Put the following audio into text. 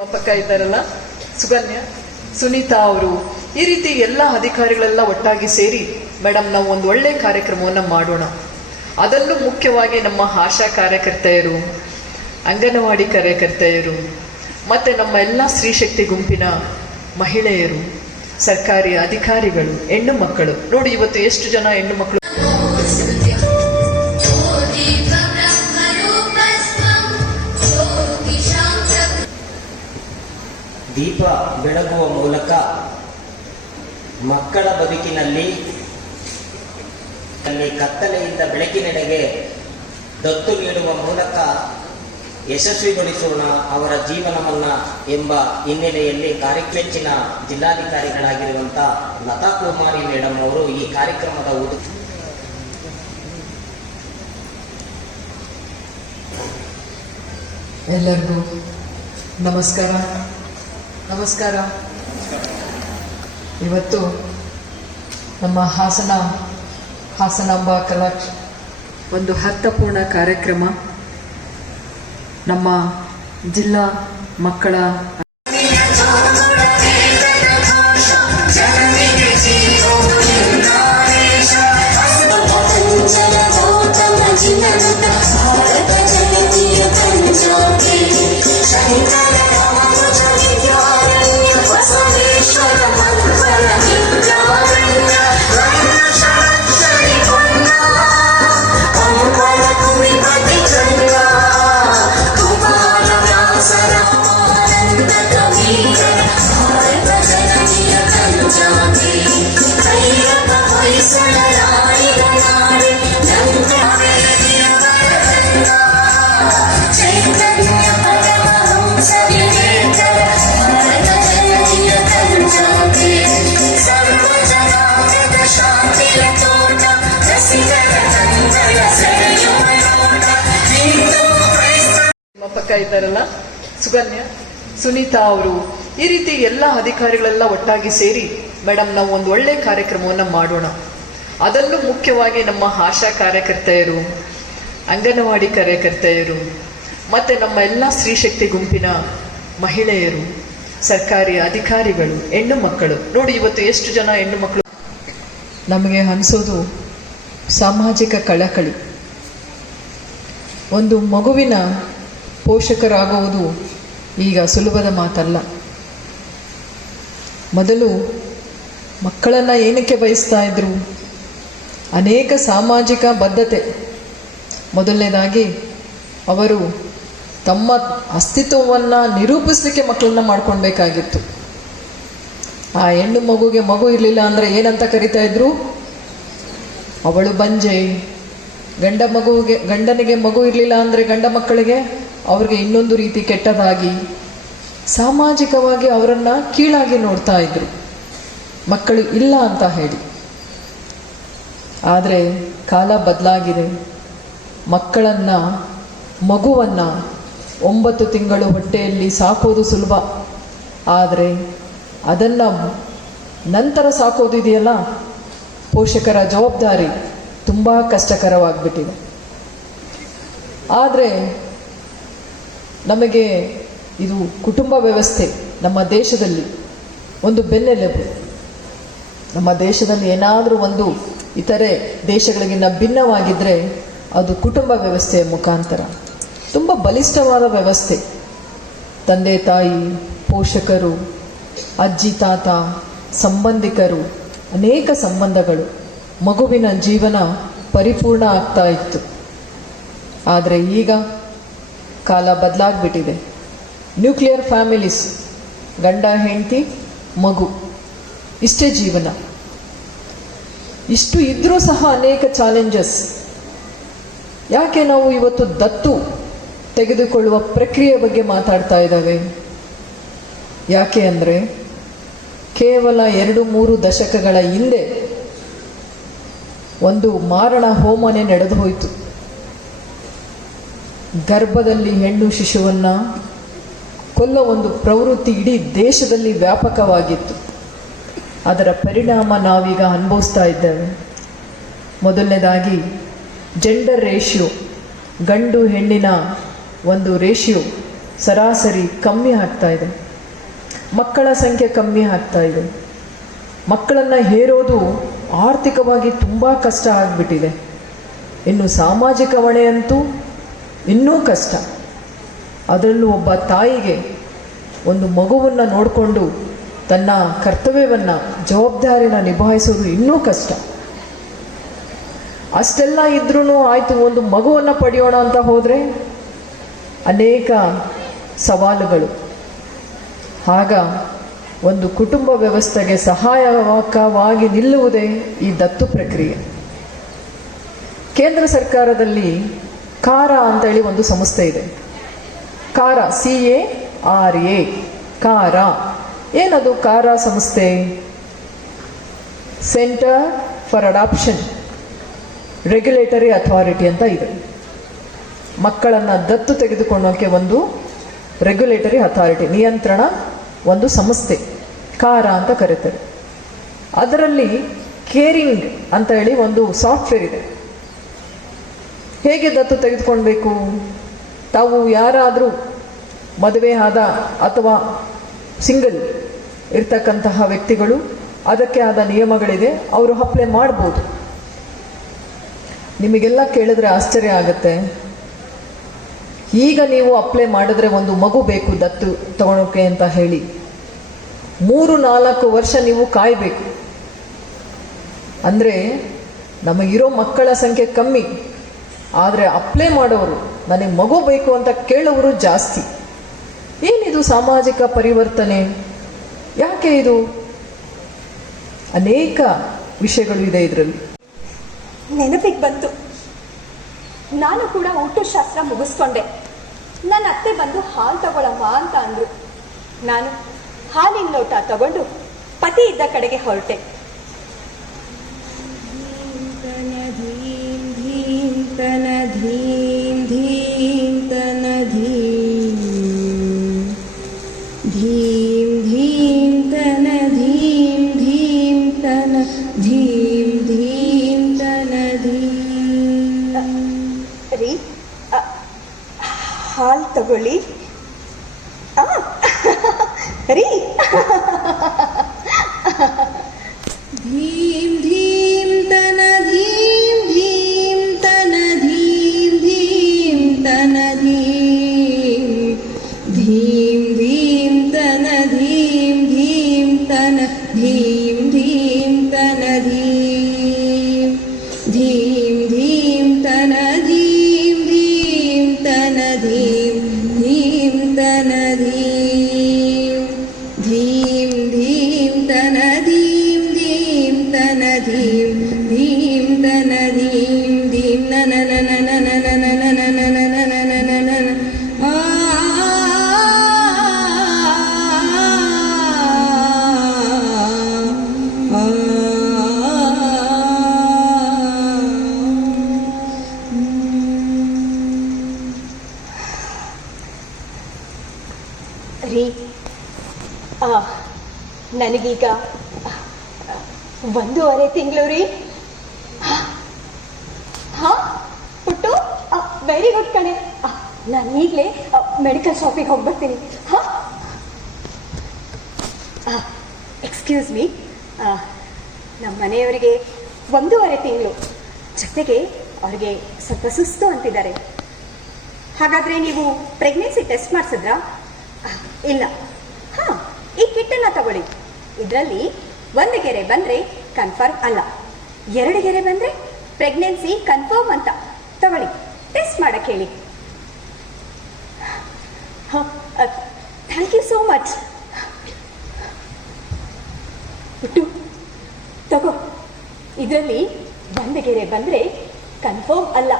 ಪಕ್ಕ ಇದ್ದಾರಲ್ಲ, ಸುಕನ್ಯ, ಸುನೀತಾ ಅವರು, ಈ ರೀತಿ ಎಲ್ಲ ಅಧಿಕಾರಿಗಳೆಲ್ಲ ಒಟ್ಟಾಗಿ ಸೇರಿ ಮೇಡಮ್ ನಾವು ಒಂದು ಒಳ್ಳೆ ಕಾರ್ಯಕ್ರಮವನ್ನು ಮಾಡೋಣ. ಅದರಲ್ಲೂ ಮುಖ್ಯವಾಗಿ ನಮ್ಮ ಆಶಾ ಕಾರ್ಯಕರ್ತೆಯರು, ಅಂಗನವಾಡಿ ಕಾರ್ಯಕರ್ತೆಯರು ಮತ್ತು ನಮ್ಮ ಎಲ್ಲ ಸ್ತ್ರೀಶಕ್ತಿ ಗುಂಪಿನ ಮಹಿಳೆಯರು, ಸರ್ಕಾರಿ ಅಧಿಕಾರಿಗಳು, ಹೆಣ್ಣು ಮಕ್ಕಳು ನೋಡಿ, ಇವತ್ತು ಎಷ್ಟು ಜನ ಹೆಣ್ಣು ಮಕ್ಕಳು ದೀಪ ಬೆಳಗುವ ಮೂಲಕ ಮಕ್ಕಳ ಬದುಕಿನಲ್ಲಿ ಕತ್ತಲೆಯಿಂದ ಬೆಳಕಿನೆಡೆಗೆ ದತ್ತು ನೀಡುವ ಮೂಲಕ ಯಶಸ್ವಿಗೊಳಿಸೋಣ ಅವರ ಜೀವನವನ್ನ ಎಂಬ ಹಿನ್ನೆಲೆಯಲ್ಲಿ ಕಾರ್ಯಕ್ರಮದ ಜಿಲ್ಲಾಧಿಕಾರಿಗಳಾಗಿರುವಂಥ ಲತಾ ಕುಮಾರಿ ಮೇಡಮ್ ಅವರು ಈ ಕಾರ್ಯಕ್ರಮದ ಎಲ್ಲರಿಗೂ ನಮಸ್ಕಾರ. ಇವತ್ತು ನಮ್ಮ ಹಾಸನಾಂಬ ಕಲಾ ಒಂದು ಅರ್ಥಪೂರ್ಣ ಕಾರ್ಯಕ್ರಮ. ನಮ್ಮ ಜಿಲ್ಲಾ ಮಕ್ಕಳ ಪಕ್ಕ ಇದ್ದಾರಲ್ಲ, ಸುಕನ್ಯ, ಸುನೀತಾ ಅವರು, ಈ ರೀತಿ ಎಲ್ಲ ಅಧಿಕಾರಿಗಳೆಲ್ಲ ಒಟ್ಟಾಗಿ ಸೇರಿ ಮೇಡಮ್ ನಾವು ಒಂದು ಒಳ್ಳೆ ಕಾರ್ಯಕ್ರಮವನ್ನು ಮಾಡೋಣ. ಅದರಲ್ಲೂ ಮುಖ್ಯವಾಗಿ ನಮ್ಮ ಆಶಾ ಕಾರ್ಯಕರ್ತೆಯರು, ಅಂಗನವಾಡಿ ಕಾರ್ಯಕರ್ತೆಯರು ಮತ್ತು ನಮ್ಮ ಎಲ್ಲ ಸ್ತ್ರೀಶಕ್ತಿ ಗುಂಪಿನ ಮಹಿಳೆಯರು, ಸರ್ಕಾರಿ ಅಧಿಕಾರಿಗಳು, ಹೆಣ್ಣು ಮಕ್ಕಳು ನೋಡಿ, ಇವತ್ತು ಎಷ್ಟು ಜನ ಹೆಣ್ಣು ಮಕ್ಕಳು. ನಮಗೆ ಅನಿಸೋದು ಸಾಮಾಜಿಕ ಕಳಕಳಿ. ಒಂದು ಮಗುವಿನ ಪೋಷಕರಾಗುವುದು ಈಗ ಸುಲಭದ ಮಾತಲ್ಲ. ಮೊದಲು ಮಕ್ಕಳನ್ನು ಏನಕ್ಕೆ ಬಯಸ್ತಾ ಇದ್ರು? ಅನೇಕ ಸಾಮಾಜಿಕ ಬದ್ಧತೆ. ಮೊದಲನೇದಾಗಿ ಅವರು ತಮ್ಮ ಅಸ್ತಿತ್ವವನ್ನು ನಿರೂಪಿಸಲಿಕ್ಕೆ ಮಕ್ಕಳನ್ನ ಮಾಡ್ಕೊಳ್ಬೇಕಾಗಿತ್ತು. ಆ ಹೆಣ್ಣು ಮಗುಗೆ ಮಗು ಇರಲಿಲ್ಲ ಅಂದರೆ ಏನಂತ ಕರಿತಾ ಇದ್ರು? ಅವಳು ಬಂಜೆ. ಗಂಡನಿಗೆ ಮಗು ಇರಲಿಲ್ಲ ಅಂದರೆ ಗಂಡ ಮಕ್ಕಳಿಗೆ ಅವ್ರಿಗೆ ಇನ್ನೊಂದು ರೀತಿ ಕೆಟ್ಟದಾಗಿ ಸಾಮಾಜಿಕವಾಗಿ ಅವರನ್ನು ಕೀಳಾಗಿ ನೋಡ್ತಾ ಇದ್ರು, ಮಕ್ಕಳು ಇಲ್ಲ ಅಂತ ಹೇಳಿ. ಆದರೆ ಕಾಲ ಬದಲಾಗಿದೆ. ಮಗುವನ್ನು 9 ತಿಂಗಳು ಹೊಟ್ಟೆಯಲ್ಲಿ ಸಾಕೋದು ಸುಲಭ, ಆದರೆ ಅದನ್ನು ನಂತರ ಸಾಕೋದು ಇದೆಯಲ್ಲ, ಪೋಷಕರ ಜವಾಬ್ದಾರಿ ತುಂಬ ಕಷ್ಟಕರವಾಗಿಬಿಟ್ಟಿದೆ. ಆದರೆ ನಮಗೆ ಇದು ಕುಟುಂಬ ವ್ಯವಸ್ಥೆ ನಮ್ಮ ದೇಶದಲ್ಲಿ ಒಂದು ಬೆನ್ನೆಲುಬು. ನಮ್ಮ ದೇಶದಲ್ಲಿ ಏನಾದರೂ ಒಂದು ಇತರೆ ದೇಶಗಳಿಗಿಂತ ಭಿನ್ನವಾಗಿದ್ದರೆ ಅದು ಕುಟುಂಬ ವ್ಯವಸ್ಥೆಯ ಮುಖಾಂತರ. ತುಂಬ ಬಲಿಷ್ಠವಾದ ವ್ಯವಸ್ಥೆ. ತಂದೆ ತಾಯಿ, ಪೋಷಕರು, ಅಜ್ಜಿ ತಾತ, ಸಂಬಂಧಿಕರು, ಅನೇಕ ಸಂಬಂಧಗಳು, ಮಗುವಿನ ಜೀವನ ಪರಿಪೂರ್ಣ ಆಗ್ತಾ ಇತ್ತು. ಆದರೆ ಈಗ ಕಾಲ ಬದಲಾಗ್ಬಿಟ್ಟಿದೆ. ನ್ಯೂಕ್ಲಿಯರ್ ಫ್ಯಾಮಿಲೀಸ್, ಗಂಡ ಹೆಂಡತಿ ಮಗು, ಇಷ್ಟೇ ಜೀವನ. ಇಷ್ಟು ಇದ್ರೂ ಸಹ ಅನೇಕ ಚಾಲೆಂಜಸ್. ಯಾಕೆ ನಾವು ಇವತ್ತು ದತ್ತು ತೆಗೆದುಕೊಳ್ಳುವ ಪ್ರಕ್ರಿಯೆ ಬಗ್ಗೆ ಮಾತಾಡ್ತಾ ಇದ್ದಾವೆ? ಯಾಕೆ ಅಂದರೆ ಕೇವಲ 2-3 ದಶಕಗಳ ಹಿಂದೆ ಒಂದು ಮಾರಣ ಹೋಮನೆ ನಡೆದು ಹೋಯಿತು. ಗರ್ಭದಲ್ಲಿ ಹೆಣ್ಣು ಶಿಶುವನ್ನು ಕೊಲ್ಲೋ ಒಂದು ಪ್ರವೃತ್ತಿ ಇಡೀ ದೇಶದಲ್ಲಿ ವ್ಯಾಪಕವಾಗಿತ್ತು. ಅದರ ಪರಿಣಾಮ ನಾವೀಗ ಅನುಭವಿಸ್ತಾ ಇದ್ದೇವೆ. ಮೊದಲನೇದಾಗಿ ಜೆಂಡರ್ ರೇಷಿಯೋ, ಗಂಡು ಹೆಣ್ಣಿನ ಒಂದು ರೇಷಿಯೋ ಸರಾಸರಿ ಕಮ್ಮಿ ಆಗ್ತಾ ಇದೆ. ಮಕ್ಕಳ ಸಂಖ್ಯೆ ಕಮ್ಮಿ ಆಗ್ತಾ ಇದೆ. ಮಕ್ಕಳನ್ನು ಹೇರೋದು ಆರ್ಥಿಕವಾಗಿ ತುಂಬ ಕಷ್ಟ ಆಗಿಬಿಟ್ಟಿದೆ. ಇನ್ನು ಸಾಮಾಜಿಕ ಹೊಣೆಯಂತೂ ಇನ್ನೂ ಕಷ್ಟ. ಅದರಲ್ಲೂ ಒಬ್ಬ ತಾಯಿಗೆ ಒಂದು ಮಗುವನ್ನು ನೋಡಿಕೊಂಡು ತನ್ನ ಕರ್ತವ್ಯವನ್ನು, ಜವಾಬ್ದಾರಿನ ನಿಭಾಯಿಸೋದು ಇನ್ನೂ ಕಷ್ಟ. ಅಷ್ಟೆಲ್ಲ ಇದ್ರೂ ಆಯಿತು, ಒಂದು ಮಗುವನ್ನು ಪಡೆಯೋಣ ಅಂತ ಹೋದರೆ ಅನೇಕ ಸವಾಲುಗಳು. ಆಗ ಒಂದು ಕುಟುಂಬ ವ್ಯವಸ್ಥೆಗೆ ಸಹಾಯಕವಾಗಿ ನಿಲ್ಲುವುದೇ ಈ ದತ್ತು ಪ್ರಕ್ರಿಯೆ. ಕೇಂದ್ರ ಸರ್ಕಾರದಲ್ಲಿ ಕಾರಾ ಅಂತೇಳಿ ಒಂದು ಸಂಸ್ಥೆ ಇದೆ. ಕಾರಾ, CARA, ಕಾರಾ. ಏನದು ಕಾರಾ ಸಂಸ್ಥೆ? Centre for adoption regulatory authority ಅಂತ ಇದೆ. ಮಕ್ಕಳನ್ನು ದತ್ತು ತೆಗೆದುಕೊಳ್ಳೋಕೆ ಒಂದು ರೆಗ್ಯುಲೇಟರಿ ಅಥಾರಿಟಿ, ನಿಯಂತ್ರಣ ಒಂದು ಸಂಸ್ಥೆ, ಕಾರಾ ಅಂತ ಕರೀತಾರೆ. ಅದರಲ್ಲಿ ಕೇರಿಂಗ್ ಅಂತ ಹೇಳಿ ಒಂದು ಸಾಫ್ಟ್ವೇರ್ ಇದೆ. ಹೇಗೆ ದತ್ತು ತೆಗೆದುಕೊಳ್ಬೇಕು? ತಾವು ಯಾರಾದರೂ ಮದುವೆ ಆದ ಅಥವಾ ಸಿಂಗಲ್ ಇರ್ತಕ್ಕಂತಹ ವ್ಯಕ್ತಿಗಳು, ಅದಕ್ಕೆ ಆದ ನಿಯಮಗಳಿದೆ, ಅವರು ಅಪ್ಲೈ ಮಾಡ್ಬೋದು. ನಿಮಗೆಲ್ಲ ಕೇಳಿದ್ರೆ ಆಶ್ಚರ್ಯ ಆಗುತ್ತೆ. ಈಗ ನೀವು ಅಪ್ಲೈ ಮಾಡಿದ್ರೆ ಒಂದು ಮಗು ಬೇಕು ದತ್ತು ತಗೊಳೋಕೆ ಅಂತ ಹೇಳಿ 3-4 ವರ್ಷ ನೀವು ಕಾಯಬೇಕು. ಅಂದರೆ ನಮಗಿರೋ ಮಕ್ಕಳ ಸಂಖ್ಯೆ ಕಮ್ಮಿ, ಆದರೆ ಅಪ್ಲೈ ಮಾಡೋರು, ನನಗೆ ಮಗು ಬೇಕು ಅಂತ ಕೇಳೋರು ಜಾಸ್ತಿ. ಏನಿದು ಸಾಮಾಜಿಕ ಪರಿವರ್ತನೆ? ಯಾಕೆ ಇದು? ಅನೇಕ ವಿಷಯಗಳು ಇದೆ ಇದರಲ್ಲಿ. ನೆನಪಿಗೆ ಬಂತು, ನಾನು ಕೂಡ ಊಟಶಾಸ್ತ್ರ ಮುಗಿಸ್ಕೊಂಡೆ. ನನ್ನ ಅತ್ತೆ ಬಂದು ಹಾಲು ತಗೊಳಮ್ಮ ಅಂತ ಅಂದರು. ನಾನು ಹಾಲಿನ ಲೋಟ ತಗೊಂಡು ಪತಿ ಇದ್ದ ಕಡೆಗೆ ಹೊರಟೆ. ರೀ, ಹಾಲು ತಗೊಳ್ಳಿ. ರೀ, ಧೀಂ ಧೀಂ ತನ ಧೀಂ ಧೀಂ ತನ ಧೀಂ ಧೀಂ ತನ ಧೀಂ ಧೀಂ ಧೀಂ ತನ ಧೀಂ ಧೀಂ ತನ ಧೀಂ ಧೀಂ ತನ ಧೀಂ ಧೀಂ ಧೀಂ ತನ ಧೀಂ ಧೀಂ ತನ ಧೀಂ ಧೀಂ ತನ ಧೀಂ ಧೀಂ ಧೀಂ ತನ ಧೀಂ ಧೀಂ ತನ ಧೀಂ ಧೀಂ ತನ ಧೀಂ ಧೀಂ ನನ ನನ ನನ ನನ ನನ ನನ ನನ ನನ ನನ ಆ ರೀ, ನನಗೀಗ 1.5 ತಿಂಗಳು ರೀ. ಹಾ ಪುಟ್ಟು, ವೆರಿ ಗುಡ್ ಕಣೆ. ನಾನು ಈಗಲೇ ಮೆಡಿಕಲ್ ಶಾಪಿಗೆ ಹೋಗಿ ಬರ್ತೀನಿ. ಹಾಂ, ಎಕ್ಸ್ಕ್ಯೂಸ್ ಮೀ, ನಮ್ಮ ಮನೆಯವರಿಗೆ 1.5 ತಿಂಗಳು, ಜೊತೆಗೆ ಅವ್ರಿಗೆ ಸ್ವಲ್ಪ ಸುಸ್ತು ಅಂತಿದ್ದಾರೆ. ಹಾಗಾದರೆ ನೀವು ಪ್ರೆಗ್ನೆನ್ಸಿ ಟೆಸ್ಟ್ ಮಾಡಿಸಿದ್ರಾ? ಇಲ್ಲ. ಹಾಂ, ಈ ಕಿಟ್ಟನ್ನು ತಗೊಳ್ಳಿ. ಇದರಲ್ಲಿ 1 ಗೆರೆ ಬಂದರೆ ಕನ್ಫರ್ಮ್ ಅಲ್ಲ, 2 ಗೆರೆ ಬಂದರೆ ಪ್ರೆಗ್ನೆನ್ಸಿ ಕನ್ಫರ್ಮ್ ಅಂತ. ತಗೊಳ್ಳಿ, ಟೆಸ್ಟ್ ಮಾಡಕ್ಕೆ ಹೇಳಿ. ಹಾಂ, ಥ್ಯಾಂಕ್ ಯು ಸೋ ಮಚ್. ಪುಟ್ಟು ತಗೋ, ಇದರಲ್ಲಿ 1 ಗೆರೆ ಬಂದರೆ ಕನ್ಫರ್ಮ್ ಅಲ್ಲ,